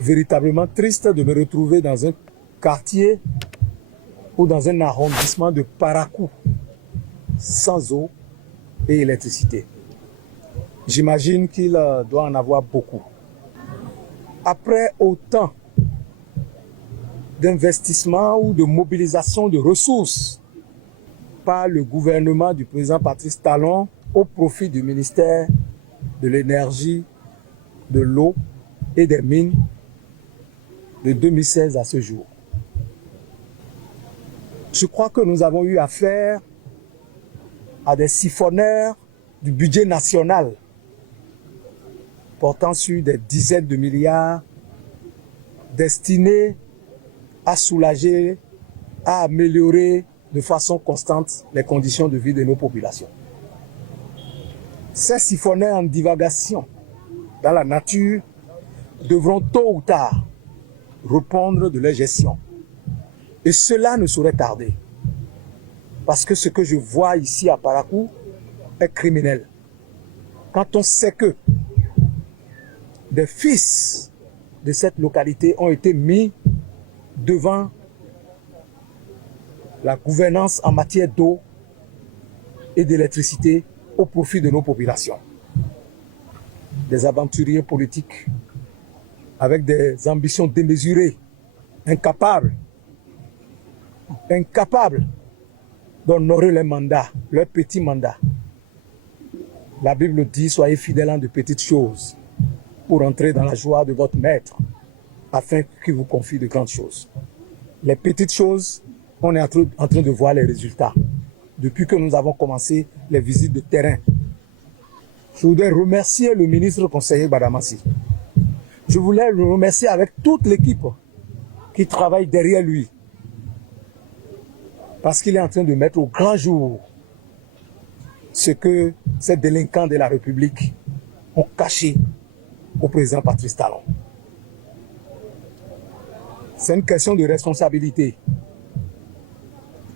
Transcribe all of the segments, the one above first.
véritablement triste de me retrouver dans un quartier ou dans un arrondissement de Parakou, sans eau et électricité. J'imagine qu'il doit en avoir beaucoup. Après autant d'investissement ou de mobilisation de ressources par le gouvernement du président Patrice Talon au profit du ministère de l'énergie, de l'eau et des mines de 2016 à ce jour. Je crois que nous avons eu affaire à des siphonneurs du budget national portant sur des dizaines de milliards destinés à soulager, à améliorer de façon constante les conditions de vie de nos populations. Ces siphonneurs en divagation dans la nature devront tôt ou tard répondre de leur gestion. Et cela ne saurait tarder. Parce que ce que je vois ici à Parakou est criminel. Quand on sait que des fils de cette localité ont été mis devant la gouvernance en matière d'eau et d'électricité au profit de nos populations. Des aventuriers politiques avec des ambitions démesurées, incapables d'honorer les mandats, leurs petits mandats. La Bible dit, soyez fidèles en de petites choses pour entrer dans la joie de votre maître, afin qu'il vous confie de grandes choses. Les petites choses, on est en train de voir les résultats. Depuis que nous avons commencé les visites de terrain. Je voudrais remercier le ministre conseiller Badamassi. Je voulais le remercier avec toute l'équipe qui travaille derrière lui. Parce qu'il est en train de mettre au grand jour ce que ces délinquants de la République ont caché au président Patrice Talon. C'est une question de responsabilité.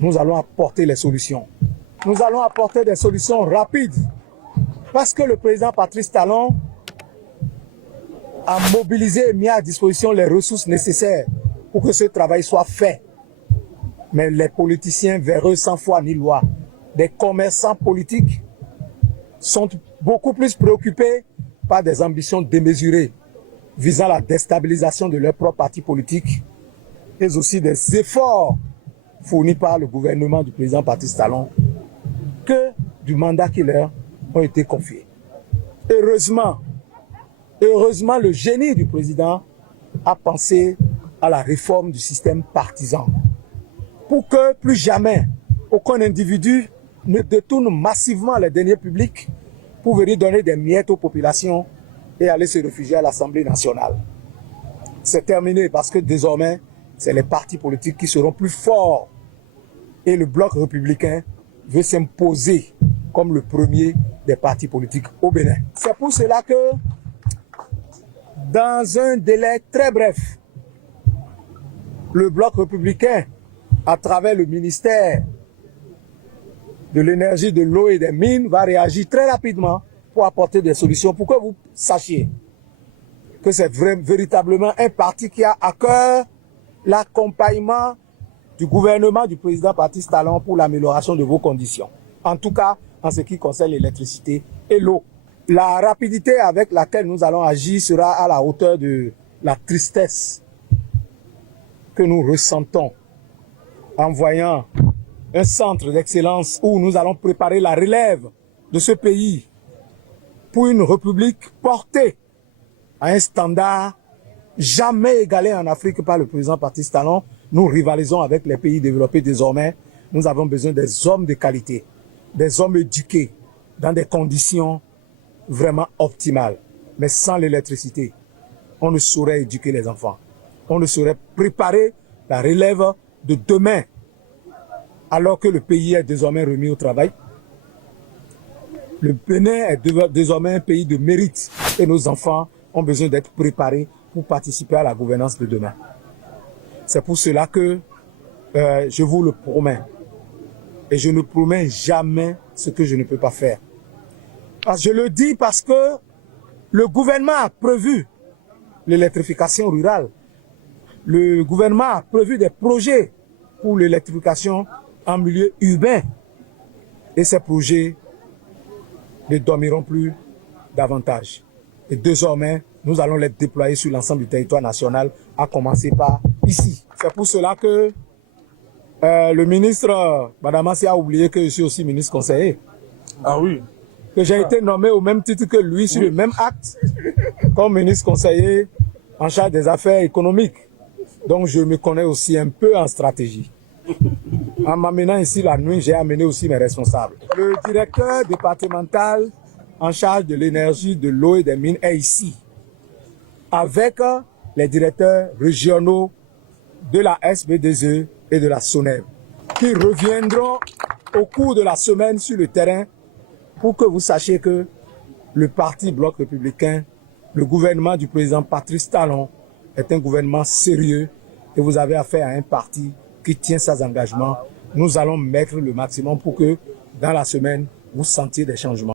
Nous allons apporter les solutions. Nous allons apporter des solutions rapides. Parce que le président Patrice Talon a mobilisé et mis à disposition les ressources nécessaires pour que ce travail soit fait. Mais les politiciens véreux sans foi ni loi, des commerçants politiques, sont beaucoup plus préoccupés par des ambitions démesurées visant la déstabilisation de leur propre parti politique et aussi des efforts fournis par le gouvernement du président Patrice Talon que du mandat qui leur ont été confiés. Heureusement, le génie du président a pensé à la réforme du système partisan pour que plus jamais aucun individu ne détourne massivement les deniers publics pour venir donner des miettes aux populations et aller se réfugier à l'Assemblée nationale. C'est terminé parce que désormais, c'est les partis politiques qui seront plus forts et le bloc républicain veut s'imposer comme le premier des partis politiques au Bénin. C'est pour cela que, dans un délai très bref, le bloc républicain, à travers le ministère de l'énergie, de l'eau et des mines, va réagir très rapidement pour apporter des solutions, pour que vous sachiez que c'est véritablement un parti qui a à cœur l'accompagnement du gouvernement du président Patrice Talon pour l'amélioration de vos conditions. En tout cas, en ce qui concerne l'électricité et l'eau. La rapidité avec laquelle nous allons agir sera à la hauteur de la tristesse que nous ressentons en voyant un centre d'excellence où nous allons préparer la relève de ce pays pour une république portée à un standard jamais égalé en Afrique par le président Patrice Talon. Nous rivalisons avec les pays développés désormais. Nous avons besoin des hommes de qualité, des hommes éduqués dans des conditions vraiment optimales. Mais sans l'électricité, on ne saurait éduquer les enfants. On ne saurait préparer la relève de demain, alors que le pays est désormais remis au travail. Le Bénin est désormais un pays de mérite et nos enfants ont besoin d'être préparés pour participer à la gouvernance de demain. C'est pour cela que je vous le promets. Et je ne promets jamais ce que je ne peux pas faire. Je le dis parce que le gouvernement a prévu l'électrification rurale. Le gouvernement a prévu des projets pour l'électrification en milieu urbain. Et ces projets ne dormiront plus davantage. Et désormais, nous allons les déployer sur l'ensemble du territoire national, à commencer par ici. C'est pour cela que le ministre Badamassi a oublié que je suis aussi ministre conseiller. Ah oui. Que j'ai été nommé au même titre que lui sur le même acte comme ministre conseiller en charge des affaires économiques. Donc je me connais aussi un peu en stratégie. En m'amenant ici la nuit, j'ai amené aussi mes responsables. Le directeur départemental en charge de l'énergie, de l'eau et des mines est ici, avec les directeurs régionaux de la SB2E et de la SONEB, qui reviendront au cours de la semaine sur le terrain pour que vous sachiez que le parti Bloc républicain, le gouvernement du président Patrice Talon, est un gouvernement sérieux et vous avez affaire à un parti qui tient ses engagements. Nous allons mettre le maximum pour que dans la semaine, vous sentiez des changements.